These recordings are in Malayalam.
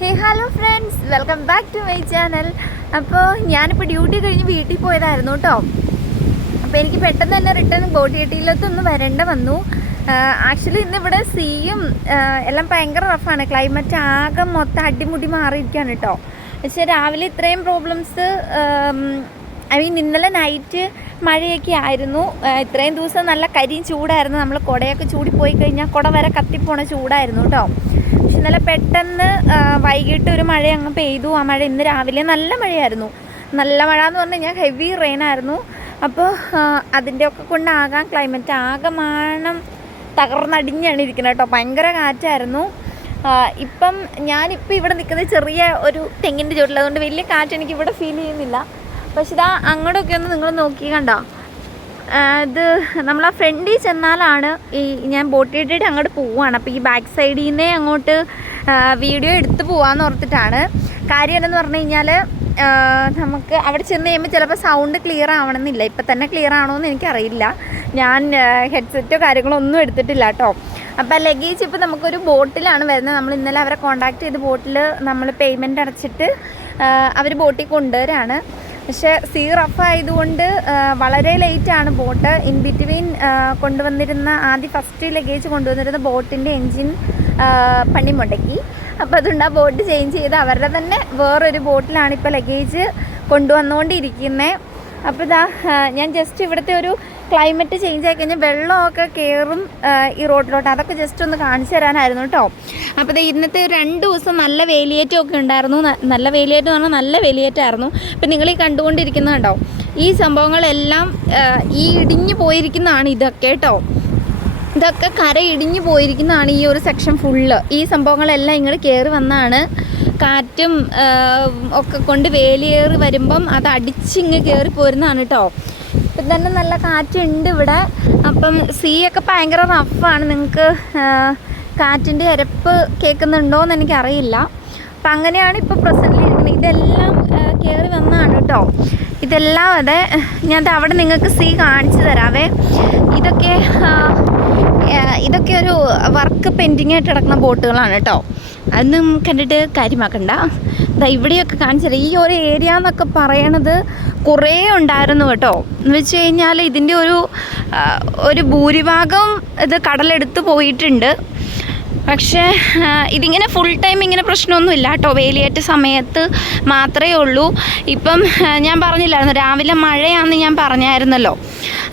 Hey hello friends, welcome back to my channel. അപ്പോൾ ഞാനിപ്പോൾ ഡ്യൂട്ടി കഴിഞ്ഞ് വീട്ടിൽ പോയതായിരുന്നു കേട്ടോ. അപ്പോൾ എനിക്ക് പെട്ടെന്ന് തന്നെ റിട്ടേൺ ബോട്ടിയെട്ടിയിലൊന്ന് വരേണ്ട വന്നു. ആക്ച്വലി ഇന്നിവിടെ സീയും എല്ലാം ഭയങ്കര റഫാണ്. ക്ലൈമറ്റ് ആകെ മൊത്തം അടിമുടി മാറിയിരിക്കുകയാണ് കേട്ടോ. പക്ഷേ രാവിലെ ഇത്രയും പ്രോബ്ലംസ് ഇന്നലെ നൈറ്റ് മഴയൊക്കെ ആയിരുന്നു. ഇത്രയും ദിവസം നല്ല കരിയും ചൂടായിരുന്നു. നമ്മൾ കുടയൊക്കെ ചൂടിപ്പോയി കഴിഞ്ഞാൽ കുട വരെ കത്തിപ്പോണ ചൂടായിരുന്നു കേട്ടോ. പക്ഷെ ഇന്നലെ പെട്ടെന്ന് വൈകിട്ട് ഒരു മഴ അങ്ങ് പെയ്തു. ആ മഴ ഇന്ന് രാവിലെ നല്ല മഴയായിരുന്നു. നല്ല മഴ എന്ന് പറഞ്ഞു കഴിഞ്ഞാൽ ഹെവി റെയിൻ ആയിരുന്നു. അപ്പോൾ അതിൻ്റെയൊക്കെ കൊണ്ടാകാം ക്ലൈമറ്റ് ആകമാനം തകർന്നടിഞ്ഞാണ് ഇരിക്കുന്നത് കേട്ടോ. ഭയങ്കര കാറ്റായിരുന്നു. ഞാനിപ്പോൾ ഇവിടെ നിൽക്കുന്നത് ചെറിയ ഒരു തെങ്ങിൻ്റെ ചുവട്ടിൽ, അതുകൊണ്ട് വലിയ കാറ്റ് എനിക്ക് ഇവിടെ ഫീൽ ചെയ്യുന്നില്ല. പക്ഷെ ഇതാ അങ്ങോട്ടൊക്കെ ഒന്ന് നിങ്ങൾ നോക്കി കണ്ടോ. ഇത് നമ്മൾ ആ ഫ്രണ്ടിൽ ചെന്നാലാണ് ഞാൻ ബോട്ടിയിട്ട് അങ്ങോട്ട് പോവുകയാണ്. അപ്പോൾ ഈ ബാക്ക് സൈഡിൽ നിന്നേ അങ്ങോട്ട് വീഡിയോ എടുത്ത് പോകാമെന്ന് ഓർത്തിട്ടാണ്. കാര്യം എന്തെന്ന് പറഞ്ഞു കഴിഞ്ഞാൽ നമുക്ക് അവിടെ ചെന്ന് കഴിയുമ്പോൾ ചിലപ്പോൾ സൗണ്ട് ക്ലിയർ ആവണമെന്നില്ല. ഇപ്പം തന്നെ ക്ലിയർ ആണോ എന്ന് എനിക്കറിയില്ല. ഞാൻ ഹെഡ്സെറ്റോ കാര്യങ്ങളോ ഒന്നും എടുത്തിട്ടില്ല കേട്ടോ. അപ്പോൾ ലഗേജ് ഇപ്പോൾ നമുക്കൊരു ബോട്ടിലാണ് വരുന്നത്. നമ്മൾ ഇന്നലെ അവരെ കോൺടാക്ട് ചെയ്ത് ബോട്ടിൽ നമ്മൾ പേയ്മെൻറ്റ് അടച്ചിട്ട് അവർ ബോട്ടിൽ കൊണ്ടുവരാണ്. പക്ഷേ സീ റഫ് ആയതുകൊണ്ട് വളരെ ലേറ്റാണ് ബോട്ട്. ഇൻ ബിറ്റ്വീൻ കൊണ്ടുവന്നിരുന്ന ഫസ്റ്റ് ലഗേജ് കൊണ്ടുവന്നിരുന്ന ബോട്ടിൻ്റെ എൻജിൻ പണി മുടക്കി. അപ്പോൾ അതുകൊണ്ട് ആ ബോട്ട് ചേഞ്ച് ചെയ്ത് അവരുടെ തന്നെ വേറൊരു ബോട്ടിലാണ് ഇപ്പോൾ ലഗേജ് കൊണ്ടുവന്നുകൊണ്ടിരിക്കുന്നത്. അപ്പോൾ ഞാൻ ജസ്റ്റ് ഇവിടുത്തെ ഒരു ക്ലൈമറ്റ് ചേഞ്ച് ആയി കഴിഞ്ഞാൽ വെള്ളമൊക്കെ കയറും ഈ റോഡിലോട്ട്. അതൊക്കെ ജസ്റ്റ് ഒന്ന് കാണിച്ചു തരാനായിരുന്നു കേട്ടോ. അപ്പോൾ ഇന്നത്തെ 2 ദിവസം നല്ല വേലിയേറ്റമൊക്കെ ഉണ്ടായിരുന്നു. നല്ല വേലിയേറ്റം എന്ന് പറഞ്ഞാൽ നല്ല വേലിയേറ്റമായിരുന്നു. ഇപ്പം നിങ്ങൾ ഈ കണ്ടുകൊണ്ടിരിക്കുന്നത് കണ്ടോ, ഈ സംഭവങ്ങളെല്ലാം ഈ ഇടിഞ്ഞു പോയിരിക്കുന്നതാണ് ഇതൊക്കെ കേട്ടോ. ഇതൊക്കെ കര ഇടിഞ്ഞു പോയിരിക്കുന്നതാണ് ഈ ഒരു സെക്ഷൻ ഫുള്ള്. ഈ സംഭവങ്ങളെല്ലാം ഇങ്ങോട്ട് കയറി വന്നാണ്. കാറ്റും ഒക്കെ കൊണ്ട് വേലിയേറി വരുമ്പം അത് അടിച്ചിങ്ങ് കയറി പോരുന്നതാണ് കേട്ടോ. ഇപ്പം തന്നെ നല്ല കാറ്റുണ്ട് ഇവിടെ. അപ്പം സീയൊക്കെ ഭയങ്കര റഫാണ്. നിങ്ങൾക്ക് കാറ്റിൻ്റെ ഇരപ്പ് കേൾക്കുന്നുണ്ടോയെന്ന് എനിക്കറിയില്ല. അപ്പം അങ്ങനെയാണ് ഇപ്പോൾ പ്രസൻ്റ്ലി ഇരിക്കുന്നത്. ഇതെല്ലാം കയറി വന്നതാണ് കേട്ടോ. ഇതെല്ലാം അതെ, ഞാൻ അവിടെ നിങ്ങൾക്ക് സീ കാണിച്ചു തരാവേ. ഇതൊക്കെ ഒരു വർക്ക് പെൻഡിങ് ആയിട്ട് കിടക്കുന്ന ബോട്ടുകളാണ് കേട്ടോ. അതൊന്നും കണ്ടിട്ട് കാര്യമാക്കണ്ട. ഇവിടെയൊക്കെ കാണിച്ചത് ഈ ഒരു ഏരിയ എന്നൊക്കെ പറയണത് കുറേ ഉണ്ടായിരുന്നു കേട്ടോ. എന്ന് വെച്ച് കഴിഞ്ഞാൽ ഇതിൻ്റെ ഒരു ഭൂരിഭാഗം ഇത് കടലെടുത്ത് പോയിട്ടുണ്ട്. പക്ഷേ ഇതിങ്ങനെ ഫുൾ ടൈം ഇങ്ങനെ പ്രശ്നമൊന്നുമില്ല കേട്ടോ. വേലിയേറ്റ സമയത്ത് മാത്രമേ ഉള്ളൂ. ഇപ്പം ഞാൻ പറഞ്ഞില്ലായിരുന്നു രാവിലെ മഴയാണെന്ന് ഞാൻ പറഞ്ഞായിരുന്നല്ലോ.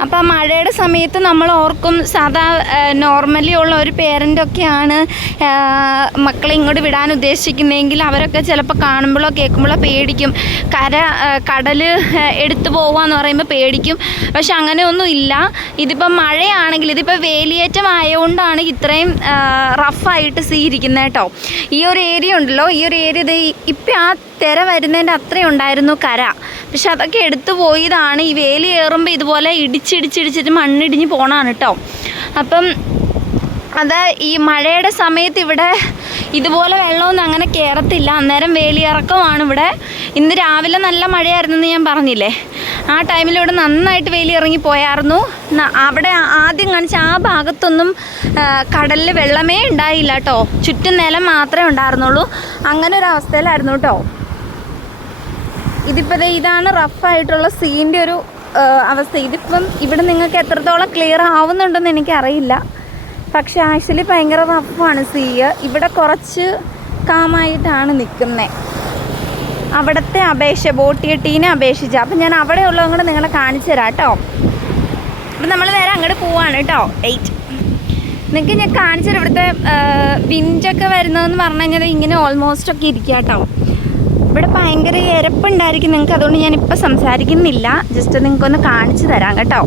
അപ്പോൾ ആ മഴയുടെ സമയത്ത് നമ്മൾ ഓർക്കും സാധാ നോർമലി ഉള്ള ഒരു പേരൻ്റൊക്കെയാണ് മക്കളെ ഇങ്ങോട്ട് വിടാൻ ഉദ്ദേശിക്കുന്നതെങ്കിൽ അവരൊക്കെ ചിലപ്പോൾ കാണുമ്പോഴോ കേൾക്കുമ്പോഴോ പേടിക്കും. കടൽ എടുത്തു പോകുകയെന്ന് പറയുമ്പോൾ പേടിക്കും. പക്ഷെ അങ്ങനെയൊന്നും ഇല്ല. ഇതിപ്പം മഴയാണെങ്കിൽ, ഇതിപ്പോൾ വേലിയേറ്റം ആയതുകൊണ്ടാണ് ഇത്രയും റഫായിട്ട് സീ ഇരിക്കുന്നത് കേട്ടോ. ഈ ഒരു ഏരിയ ഉണ്ടല്ലോ, ഈ ഒരു ഏരിയ ഇപ്പം ആ തിര വരുന്നതിൻ്റെ അത്രയും ഉണ്ടായിരുന്നു കര. പക്ഷെ അതൊക്കെ എടുത്തു പോയതാണ്. ഈ വേലി കയറുമ്പോൾ ഇതുപോലെ ഇടിച്ചിടിച്ചിടിച്ചിട്ട് മണ്ണിടിഞ്ഞ് പോകണമാണ് കേട്ടോ. അപ്പം ഈ മഴയുടെ സമയത്ത് ഇവിടെ ഇതുപോലെ വെള്ളമൊന്നും അങ്ങനെ കയറത്തില്ല. അന്നേരം വേലിയിറക്കമാണ് ഇവിടെ. ഇന്ന് രാവിലെ നല്ല മഴയായിരുന്നെന്ന് ഞാൻ പറഞ്ഞില്ലേ. ആ ടൈമിൽ ഇവിടെ നന്നായിട്ട് വേലി ഇറങ്ങി പോയായിരുന്നു. അവിടെ ആദ്യം കാണിച്ച ആ ഭാഗത്തൊന്നും കടലിൽ വെള്ളമേ ഉണ്ടായില്ല കേട്ടോ. ചുറ്റും നിലം മാത്രമേ ഉണ്ടായിരുന്നുള്ളൂ. അങ്ങനെ ഒരു അവസ്ഥയിലായിരുന്നു കേട്ടോ. ഇതിപ്പോൾ ഇതാണ് റഫായിട്ടുള്ള സീൻ്റെ ഒരു അവസ്ഥ. ഇതിപ്പം ഇവിടെ നിങ്ങൾക്ക് എത്രത്തോളം ക്ലിയർ ആവുന്നുണ്ടെന്ന് എനിക്കറിയില്ല. പക്ഷെ ആക്ച്വലി ഭയങ്കര റഫാണ് സീ. ഇവിടെ കുറച്ച് കാമായിട്ടാണ് നിൽക്കുന്നത് അവിടുത്തെ ബോട്ടിയെട്ടീനെ അപേക്ഷിച്ച്. അപ്പം ഞാൻ അവിടെ ഉള്ളതും കൂടെ നിങ്ങളെ കാണിച്ചു തരാം കേട്ടോ. അപ്പം നമ്മൾ നേരെ അങ്ങോട്ട് പോവാണ് കേട്ടോ. നിങ്ങൾക്ക് ഞാൻ കാണിച്ചു തരാം. ഇവിടുത്തെ വിൻഡൊക്കെ വരുന്നതെന്ന് പറഞ്ഞു കഴിഞ്ഞാൽ ഇങ്ങനെ ഓൾമോസ്റ്റ് ഒക്കെ ഇരിക്കുക കേട്ടോ. ഇവിടെ ഭയങ്കര ഇരപ്പുണ്ടായിരിക്കും നിങ്ങൾക്ക്. അതുകൊണ്ട് ഞാനിപ്പോൾ സംസാരിക്കുന്നില്ല. ജസ്റ്റ് നിങ്ങൾക്കൊന്ന് കാണിച്ചു തരാം കേട്ടോ.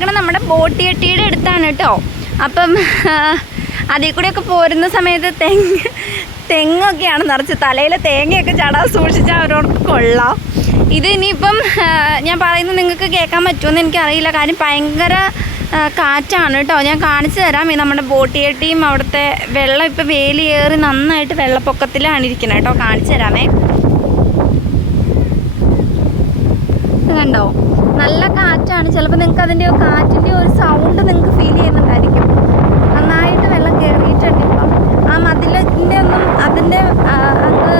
കിടക്കണം നമ്മുടെ ബോട്ട് ജെട്ടിയുടെ അടുത്താണ് കേട്ടോ. അപ്പം അതിൽ കൂടെയൊക്കെ പോരുന്ന സമയത്ത് തെങ്ങൊക്കെയാണ് നിറച്ച്, തലയിൽ തേങ്ങയൊക്കെ ചടാൻ സൂക്ഷിച്ചാൽ അവരോർക്ക് കൊള്ളാം. ഇത് ഇനിയിപ്പം ഞാൻ പറയുന്നത് നിങ്ങൾക്ക് കേൾക്കാൻ പറ്റുമെന്ന് എനിക്കറിയില്ല, കാര്യം ഭയങ്കര കാറ്റാണ് കേട്ടോ. ഞാൻ കാണിച്ചു തരാം. ഈ നമ്മുടെ ബോട്ട് ജെട്ടിയും അവിടുത്തെ വെള്ളം ഇപ്പം വേലിയേറി നന്നായിട്ട് വെള്ളപ്പൊക്കത്തിലാണ് ഇരിക്കുന്നത് കേട്ടോ. കാണിച്ചു തരാമേ. കണ്ടോ, നല്ല കാറ്റാണ്. ചിലപ്പോൾ നിങ്ങൾക്ക് അതിൻ്റെ കാറ്റിൻ്റെ ഒരു സൗണ്ട് നിങ്ങൾക്ക് ഫീൽ ചെയ്യുന്നുണ്ടായിരിക്കും. നന്നായിട്ട് വെള്ളം കയറിയിട്ടുണ്ട് ഇപ്പം. ആ മതിലിൻ്റെ ഒന്നും അതിൻ്റെ അങ്ങ്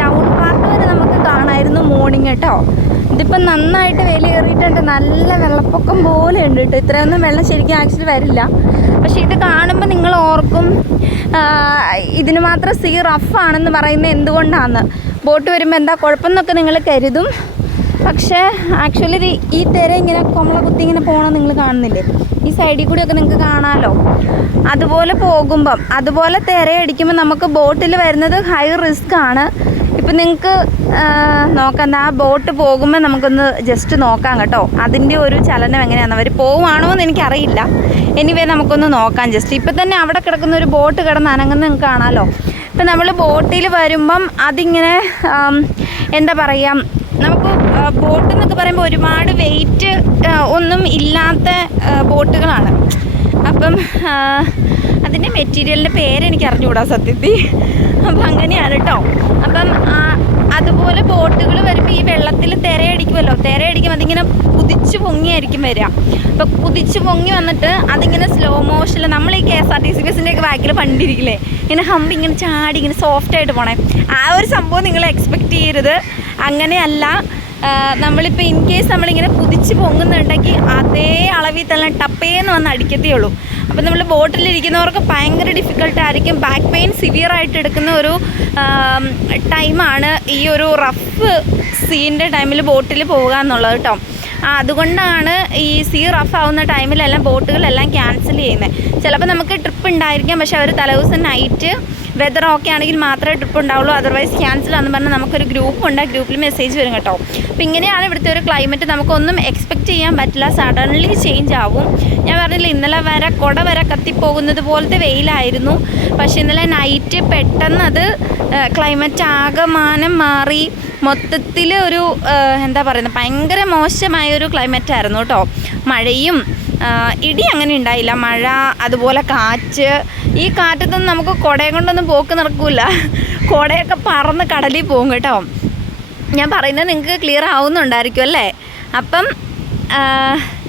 ടൗൺ പാർട്ട് വരെ നമുക്ക് കാണാമായിരുന്നു മോർണിംഗ് കേട്ടോ. ഇതിപ്പം നന്നായിട്ട് വേലി കയറിയിട്ടുണ്ട്, നല്ല വെള്ളപ്പൊക്കം പോലെ ഉണ്ട് കേട്ടോ. ഇത്രയൊന്നും വെള്ളം ശരിക്കും ആക്ച്വലി വരില്ല. പക്ഷേ ഇത് കാണുമ്പോൾ നിങ്ങൾ ഓർക്കും ഇതിന് മാത്രം സീ റഫാണെന്ന് പറയുന്നത് എന്തുകൊണ്ടാണ്, ബോട്ട് വരുമ്പോൾ എന്താ കുഴപ്പമെന്നൊക്കെ നിങ്ങൾ കരുതും. പക്ഷേ ആക്ച്വലി ഈ തിര ഇങ്ങനെ കൊമ്മള കുത്തി ഇങ്ങനെ പോകണം നിങ്ങൾ കാണുന്നില്ലേ, ഈ സൈഡിൽ കൂടിയൊക്കെ നിങ്ങൾക്ക് കാണാമല്ലോ. അതുപോലെ പോകുമ്പം അതുപോലെ തിരയടിക്കുമ്പോൾ നമുക്ക് ബോട്ടിൽ വരുന്നത് ഹൈ റിസ്ക് ആണ്. ഇപ്പം നിങ്ങൾക്ക് നോക്കാം, ആ ബോട്ട് പോകുമ്പോൾ നമുക്കൊന്ന് ജസ്റ്റ് നോക്കാം കേട്ടോ, അതിൻ്റെ ഒരു ചലനം എങ്ങനെയാണെന്ന്. അവർ പോവുകയാണോ എന്ന് എനിക്കറിയില്ല. എനിവേ നമുക്കൊന്ന് നോക്കാം ജസ്റ്റ്. ഇപ്പം തന്നെ അവിടെ കിടക്കുന്ന ഒരു ബോട്ട് കിടന്ന് അനങ്ങുന്ന നിങ്ങൾക്ക് കാണാമല്ലോ. ഇപ്പം നമ്മൾ ബോട്ടിൽ വരുമ്പം അതിങ്ങനെ എന്താ പറയുക, നമുക്ക് ബോട്ട് എന്നൊക്കെ പറയുമ്പോൾ ഒരുപാട് വെയിറ്റ് ഒന്നും ഇല്ലാത്ത ബോട്ടുകളാണ്. അപ്പം അതിൻ്റെ മെറ്റീരിയലിൻ്റെ പേരെനിക്ക് അറിഞ്ഞുകൂടാ സത്യത്തിൽ. അപ്പം അങ്ങനെയാണ് കേട്ടോ. അപ്പം അതുപോലെ ബോട്ടുകൾ വരുമ്പോൾ ഈ വെള്ളത്തിൽ തിരയടിക്കുമല്ലോ, തിരയടിക്കുമ്പോൾ അതിങ്ങനെ കുതിച്ച് പൊങ്ങിയായിരിക്കും വരിക. അപ്പോൾ കുതിച്ച് പൊങ്ങി വന്നിട്ട് അതിങ്ങനെ സ്ലോ മോഷനിൽ നമ്മൾ ഈ KSRTC ബസ്സിൻ്റെയൊക്കെ ബാക്കിൽ പണ്ടിരിക്കില്ലേ, ഇങ്ങനെ ഹമ്പ് ഇങ്ങനെ ചാടി ഇങ്ങനെ സോഫ്റ്റായിട്ട് പോണേ, ആ ഒരു സംഭവം നിങ്ങൾ എക്സ്പെക്റ്റ് ചെയ്യരുത്. അങ്ങനെയല്ല, നമ്മളിപ്പോൾ ഇൻ കേസ് നമ്മളിങ്ങനെ കുതിച്ച് പൊങ്ങുന്നുണ്ടെങ്കിൽ അതേ അളവിൽ തന്നെ ടപ്പേന്ന് വന്ന് അടിക്കത്തേ ഉള്ളൂ. അപ്പോൾ നമ്മൾ ബോട്ടിലിരിക്കുന്നവർക്ക് ഭയങ്കര ഡിഫിക്കൽട്ടായിരിക്കും. ബാക്ക് പെയിൻ സിവിയറായിട്ട് എടുക്കുന്ന ഒരു ടൈമാണ് ഈ ഒരു റഫ് സീൻ്റെ ടൈമിൽ ബോട്ടിൽ പോവുക എന്നുള്ളത് കേട്ടോ. അതുകൊണ്ടാണ് ഈ സീ റഫ് ആവുന്ന ടൈമിലെല്ലാം ബോട്ടുകളെല്ലാം ക്യാൻസൽ ചെയ്യുന്നത്. ചിലപ്പോൾ നമുക്ക് ട്രിപ്പ് ഉണ്ടായിരിക്കാം, പക്ഷെ അവർ തലേദിവസം നൈറ്റ് വെതർ ഓക്കെ ആണെങ്കിൽ മാത്രമേ ട്രിപ്പ് ഉണ്ടാവുള്ളൂ, അതർവൈസ് ക്യാൻസൽ ആണെന്ന് പറഞ്ഞാൽ നമുക്കൊരു ഗ്രൂപ്പുണ്ട്, ആ ഗ്രൂപ്പിൽ മെസ്സേജ് വരും കേട്ടോ. അപ്പോൾ ഇങ്ങനെയാണ് ഇവിടുത്തെ ഒരു ക്ലൈമറ്റ്. നമുക്കൊന്നും എക്സ്പെക്റ്റ് ചെയ്യാൻ പറ്റില്ല, സഡൻലി ചേഞ്ച് ആവും. ഞാൻ പറഞ്ഞില്ല, ഇന്നലെ വരെ കുട വരെ കത്തിപ്പോകുന്നത് പോലത്തെ വെയിലായിരുന്നു. പക്ഷേ ഇന്നലെ നൈറ്റ് പെട്ടെന്ന് അത് ക്ലൈമറ്റ് ആകമാനം മാറി മൊത്തത്തിൽ ഒരു എന്താ പറയുന്നത്, ഭയങ്കര മോശമായൊരു ക്ലൈമറ്റായിരുന്നു കേട്ടോ. മഴയും ഇടി അങ്ങനെ ഉണ്ടായില്ല, മഴ അതുപോലെ കാറ്റ്. ഈ കാറ്റത്തൊന്നും നമുക്ക് കുടയും കൊണ്ടൊന്നും പോക്ക് നടക്കില്ല, കുടയൊക്കെ പറന്ന് കടലിൽ പോകും കേട്ടോ. ഞാൻ പറയുന്നത് നിങ്ങൾക്ക് ക്ലിയർ ആവുന്നുണ്ടായിരിക്കും അല്ലേ. അപ്പം